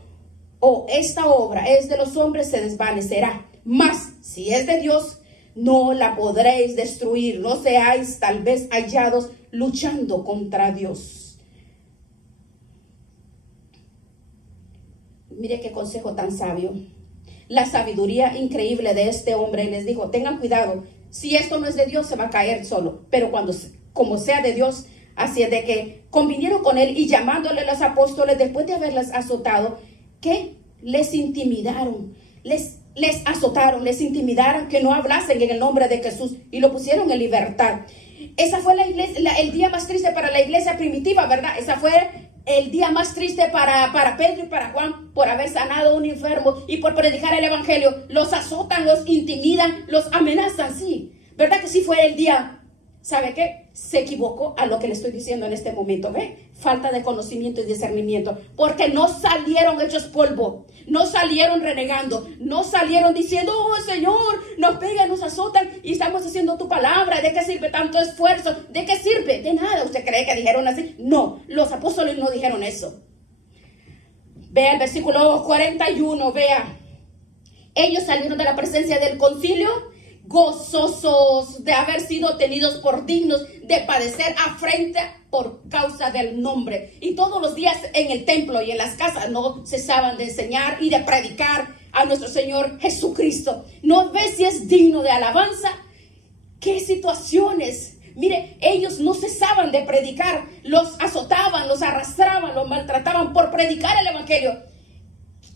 o esta obra es de los hombres, se desvanecerá. Mas si es de Dios, no la podréis destruir. No seáis tal vez hallados luchando contra Dios. Mire qué consejo tan sabio. La sabiduría increíble de este hombre. Les dijo, tengan cuidado. Si esto no es de Dios, se va a caer solo. Pero como sea de Dios. Así es de que convinieron con él y llamándole a los apóstoles, después de haberles azotado, que les intimidaron, les azotaron, les intimidaron que no hablasen en el nombre de Jesús y lo pusieron en libertad. Esa fue el día más triste para la iglesia primitiva, ¿verdad? Esa fue el día más triste para Pedro y para Juan, por haber sanado a un enfermo y por predicar el evangelio. Los azotan, los intimidan, los amenazan, sí. ¿Verdad que sí fue el día? ¿Sabe qué? Se equivocó a lo que le estoy diciendo en este momento, ¿ve? Falta de conocimiento y discernimiento, porque no salieron hechos polvo, no salieron renegando, no salieron diciendo, oh Señor, nos pegan, nos azotan y estamos haciendo tu palabra. ¿De qué sirve tanto esfuerzo? ¿De qué sirve? De nada. ¿Usted cree que dijeron así? No, los apóstoles no dijeron eso. Vea el versículo 41, vea. Ellos salieron de la presencia del concilio gozosos de haber sido tenidos por dignos de padecer afrenta por causa del nombre. Y todos los días en el templo y en las casas no cesaban de enseñar y de predicar a nuestro Señor Jesucristo. ¿No ves si es digno de alabanza? ¿Qué situaciones? Mire, ellos no cesaban de predicar, los azotaban, los arrastraban, los maltrataban por predicar el evangelio.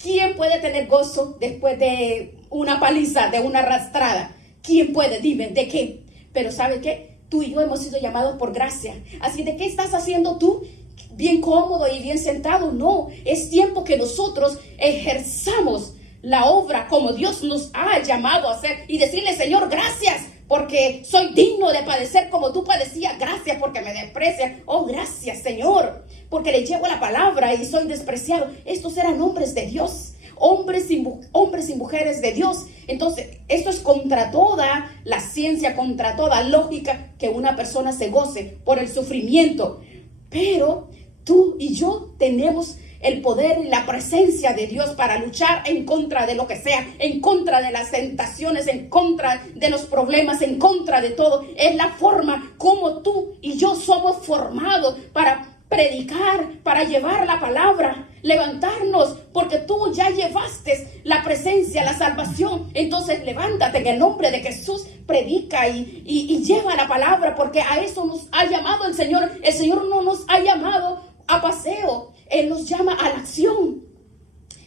¿Quién puede tener gozo después de una paliza, de una arrastrada? ¿Quién puede? Dime, ¿de qué? Pero ¿sabe qué? Tú y yo hemos sido llamados por gracia. Así de, ¿qué estás haciendo tú? Bien cómodo y bien sentado. No, es tiempo que nosotros ejerzamos la obra como Dios nos ha llamado a hacer y decirle, Señor, gracias porque soy digno de padecer como tú padecías. Gracias porque me desprecias. Oh, gracias, Señor, porque le llevo la palabra y soy despreciado. Estos eran hombres de Dios, hombres y mujeres de Dios. Entonces, esto es contra toda la ciencia, contra toda lógica que una persona se goce por el sufrimiento. Pero tú y yo tenemos el poder y la presencia de Dios para luchar en contra de lo que sea, en contra de las tentaciones, en contra de los problemas, en contra de todo. Es la forma como tú y yo somos formados para predicar, para llevar la palabra, levantarnos, porque tú ya llevaste la presencia, la salvación. Entonces levántate en el nombre de Jesús, predica y lleva la palabra, porque a eso nos ha llamado el Señor. El Señor no nos ha llamado a paseo, Él nos llama a la acción.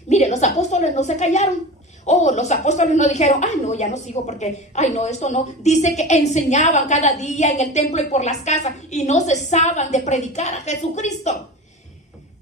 Mire, los apóstoles no se callaron. Oh, los apóstoles no dijeron, ay no, ya no sigo porque, ay no, esto no. Dice que enseñaban cada día en el templo y por las casas y no cesaban de predicar a Jesucristo.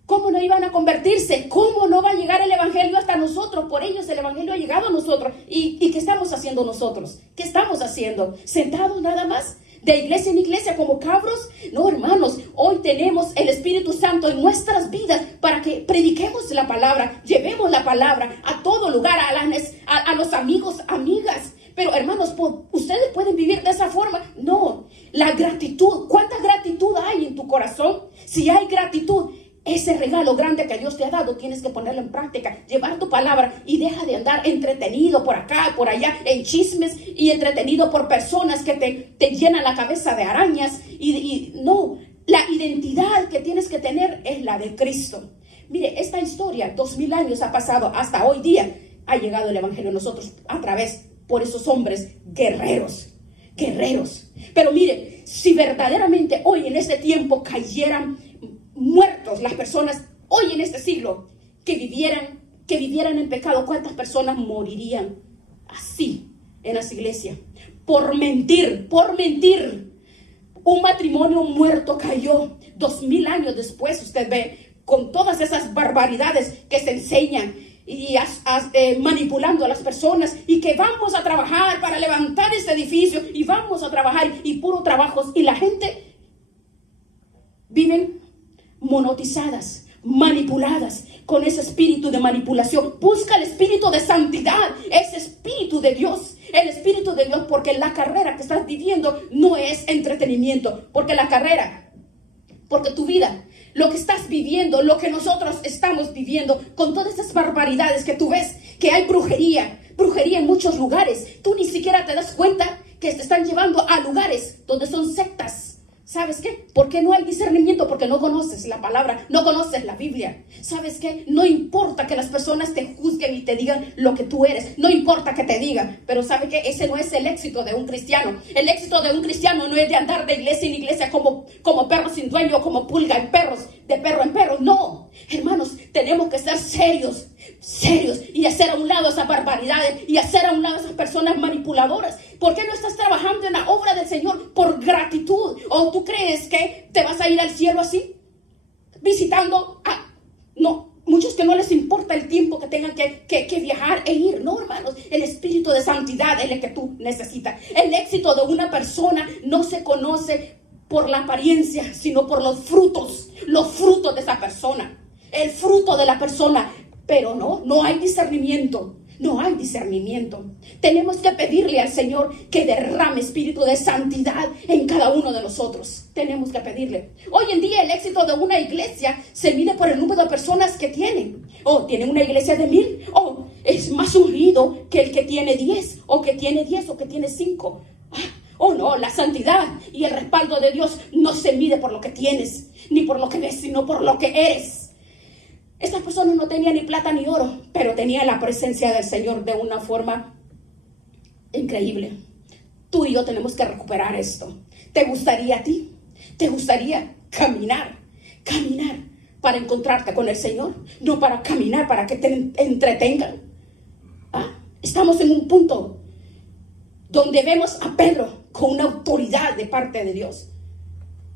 ¿Cómo no iban a convertirse? ¿Cómo no va a llegar el evangelio hasta nosotros? Por ellos el evangelio ha llegado a nosotros. ¿Y qué estamos haciendo nosotros? ¿Qué estamos haciendo? ¿Sentados nada más? ¿De iglesia en iglesia como cabros? No, hermanos, hoy tenemos el Espíritu Santo en nuestras vidas para que prediquemos la palabra, llevemos la palabra a todo lugar, a los amigos, amigas. Pero hermanos, ¿ustedes pueden vivir de esa forma? No, la gratitud. ¿Cuánta gratitud hay en tu corazón? Si hay gratitud, ese regalo grande que Dios te ha dado, tienes que ponerlo en práctica, llevar tu palabra y deja de andar entretenido por acá, por allá, en chismes y entretenido por personas que te llenan la cabeza de arañas. Y no, la identidad que tienes que tener es la de Cristo. Mire, esta historia, 2000 años ha pasado, hasta hoy día ha llegado el evangelio a nosotros a través por esos hombres guerreros. Pero mire, si verdaderamente hoy en este tiempo cayeran muertos las personas hoy en este siglo que vivieran en pecado, ¿cuántas personas morirían así en las iglesias? Por mentir. Un matrimonio muerto cayó 2000 años después. Usted ve con todas esas barbaridades que se enseñan y manipulando a las personas, y que vamos a trabajar para levantar este edificio y vamos a trabajar y puro trabajos, y la gente viven monotizadas, manipuladas con ese espíritu de manipulación. Busca el espíritu de santidad, ese espíritu de Dios, el espíritu de Dios, porque la carrera que estás viviendo no es entretenimiento, porque tu vida, lo que estás viviendo, lo que nosotros estamos viviendo, con todas estas barbaridades que tú ves, que hay brujería en muchos lugares, tú ni siquiera te das cuenta que te están llevando a lugares donde son sectas. ¿Sabes qué? ¿Por qué no hay discernimiento? Porque no conoces la palabra, no conoces la Biblia. ¿Sabes qué? No importa que las personas te juzguen y te digan lo que tú eres. No importa que te digan. Pero ¿sabe qué? Ese no es el éxito de un cristiano. El éxito de un cristiano no es de andar de iglesia en iglesia como perro sin dueño, como pulga en perros, de perro en perro. No, hermanos, tenemos que ser serios y hacer a un lado esas barbaridades y hacer a un lado esas personas manipuladoras. ¿Por qué no estás trabajando en la obra del Señor por gratitud? ¿O tú crees que te vas a ir al cielo así? Visitando muchos que no les importa el tiempo que tengan que viajar e ir. No, hermanos, el espíritu de santidad es el que tú necesitas. El éxito de una persona no se conoce por la apariencia, sino por los frutos de esa persona. El fruto de la persona. Pero no hay discernimiento. No hay discernimiento. Tenemos que pedirle al Señor que derrame espíritu de santidad en cada uno de nosotros. Tenemos que pedirle. Hoy en día el éxito de una iglesia se mide por el número de personas que tienen. Tienen una iglesia de 1000. Es más ungido que el que tiene 10. O que tiene 10 o que tiene 5. No, la santidad y el respaldo de Dios no se mide por lo que tienes, ni por lo que ves, sino por lo que eres. Estas personas no tenían ni plata ni oro, pero tenían la presencia del Señor de una forma increíble. Tú y yo tenemos que recuperar esto. ¿Te gustaría a ti? ¿Te gustaría caminar para encontrarte con el Señor? No para caminar, para que te entretengan. Estamos en un punto donde vemos a Pedro con una autoridad de parte de Dios.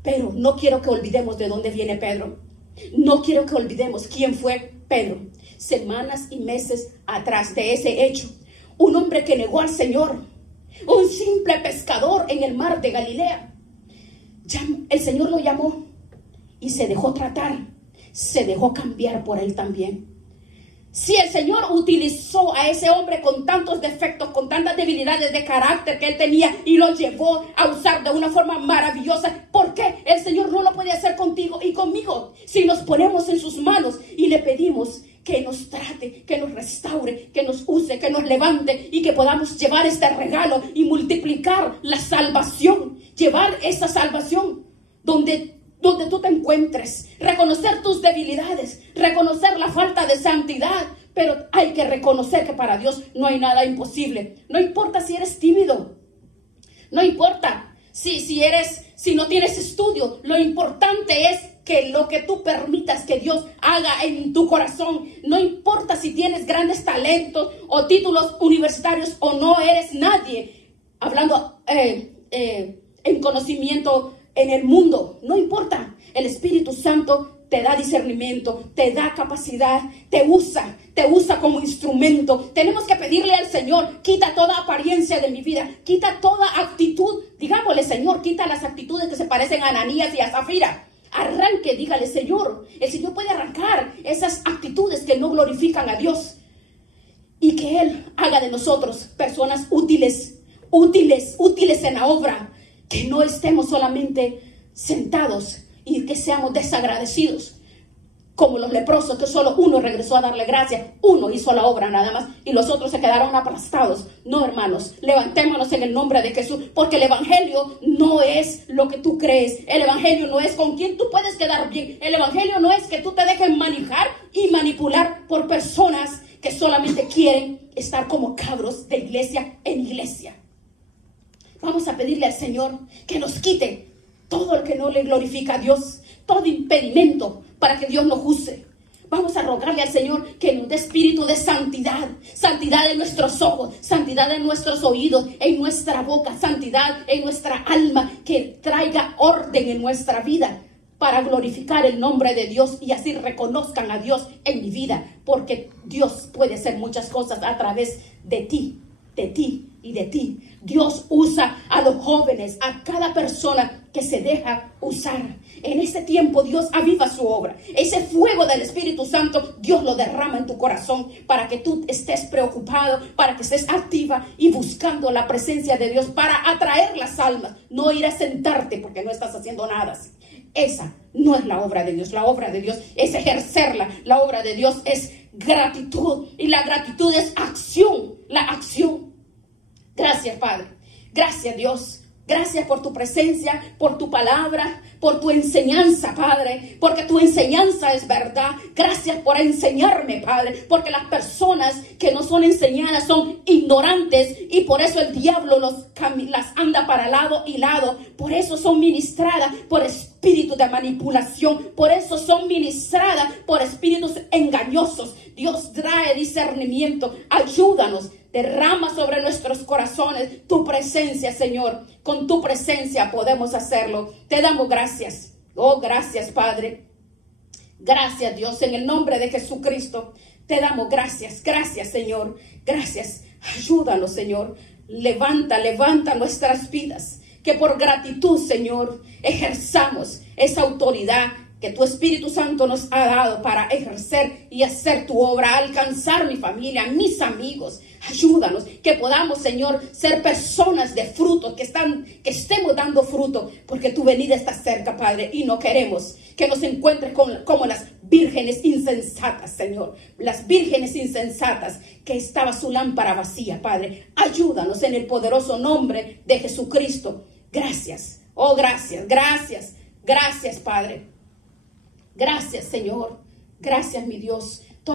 Pero no quiero que olvidemos de dónde viene Pedro. No quiero que olvidemos quién fue Pedro. Semanas y meses atrás de ese hecho, un hombre que negó al Señor, un simple pescador en el mar de Galilea. El Señor lo llamó y se dejó tratar, se dejó cambiar por él también. Si el Señor utilizó a ese hombre con tantos defectos, con tantas debilidades de carácter que él tenía y lo llevó a usar de una forma maravillosa, ¿por qué el Señor no lo puede hacer contigo y conmigo? Si nos ponemos en sus manos y le pedimos que nos trate, que nos restaure, que nos use, que nos levante y que podamos llevar este regalo y multiplicar la salvación, llevar esa salvación donde tú te encuentres, reconocer tus debilidades, reconocer la falta de santidad, pero hay que reconocer que para Dios no hay nada imposible. No importa si eres tímido, no importa si no tienes estudio, lo importante es que lo que tú permitas que Dios haga en tu corazón, no importa si tienes grandes talentos o títulos universitarios o no eres nadie, hablando en conocimiento en el mundo, no importa. El Espíritu Santo te da discernimiento, te da capacidad, te usa como instrumento. Tenemos que pedirle al Señor, quita toda apariencia de mi vida, quita toda actitud. Digámosle, Señor, quita las actitudes que se parecen a Ananías y a Zafira. Arranque, dígale, Señor. El Señor puede arrancar esas actitudes que no glorifican a Dios. Y que Él haga de nosotros personas útiles en la obra. Que no estemos solamente sentados y que seamos desagradecidos. Como los leprosos, que solo uno regresó a darle gracias. Uno hizo la obra nada más y los otros se quedaron aplastados. No, hermanos, levantémonos en el nombre de Jesús. Porque el evangelio no es lo que tú crees. El evangelio no es con quien tú puedes quedar bien. El evangelio no es que tú te dejes manejar y manipular por personas que solamente quieren estar como cabros de iglesia en iglesia. Vamos a pedirle al Señor que nos quite todo lo que no le glorifica a Dios, todo impedimento para que Dios nos use. Vamos a rogarle al Señor que nos dé espíritu de santidad, santidad en nuestros ojos, santidad en nuestros oídos, en nuestra boca, santidad en nuestra alma, que traiga orden en nuestra vida para glorificar el nombre de Dios y así reconozcan a Dios en mi vida, porque Dios puede hacer muchas cosas a través de ti y de ti. Dios usa a los jóvenes, a cada persona que se deja usar. En este tiempo Dios aviva su obra. Ese fuego del Espíritu Santo Dios lo derrama en tu corazón para que tú estés preocupado, para que estés activa y buscando la presencia de Dios para atraer las almas. No ir a sentarte porque no estás haciendo nada. Esa no es la obra de Dios. La obra de Dios es ejercerla. La obra de Dios es gratitud y la gratitud es acción. La acción. Gracias, Padre. Gracias, Dios. Gracias por tu presencia, por tu palabra, por tu enseñanza, Padre, porque tu enseñanza es verdad. Gracias por enseñarme, Padre, porque las personas que no son enseñadas son ignorantes y por eso el diablo las anda para lado y lado. Por eso son ministradas por espíritus de manipulación, por eso son ministradas por espíritus engañosos. Dios trae discernimiento, ayúdanos. Derrama sobre nuestros corazones tu presencia, Señor. Con tu presencia podemos hacerlo. Te damos gracias. Oh, gracias, Padre. Gracias, Dios, en el nombre de Jesucristo. Te damos gracias. Gracias, Señor. Gracias. Ayúdanos, Señor. Levanta nuestras vidas. Que por gratitud, Señor, ejerzamos esa autoridad que tu Espíritu Santo nos ha dado para ejercer y hacer tu obra, alcanzar mi familia, mis amigos. Ayúdanos, que podamos, Señor, ser personas de fruto, que estemos dando fruto, porque tu venida está cerca, Padre, y no queremos que nos encuentres como las vírgenes insensatas, Señor. Las vírgenes insensatas que estaba su lámpara vacía, Padre. Ayúdanos en el poderoso nombre de Jesucristo. Gracias, oh gracias, gracias, gracias, Padre. Gracias, Señor. Gracias, mi Dios.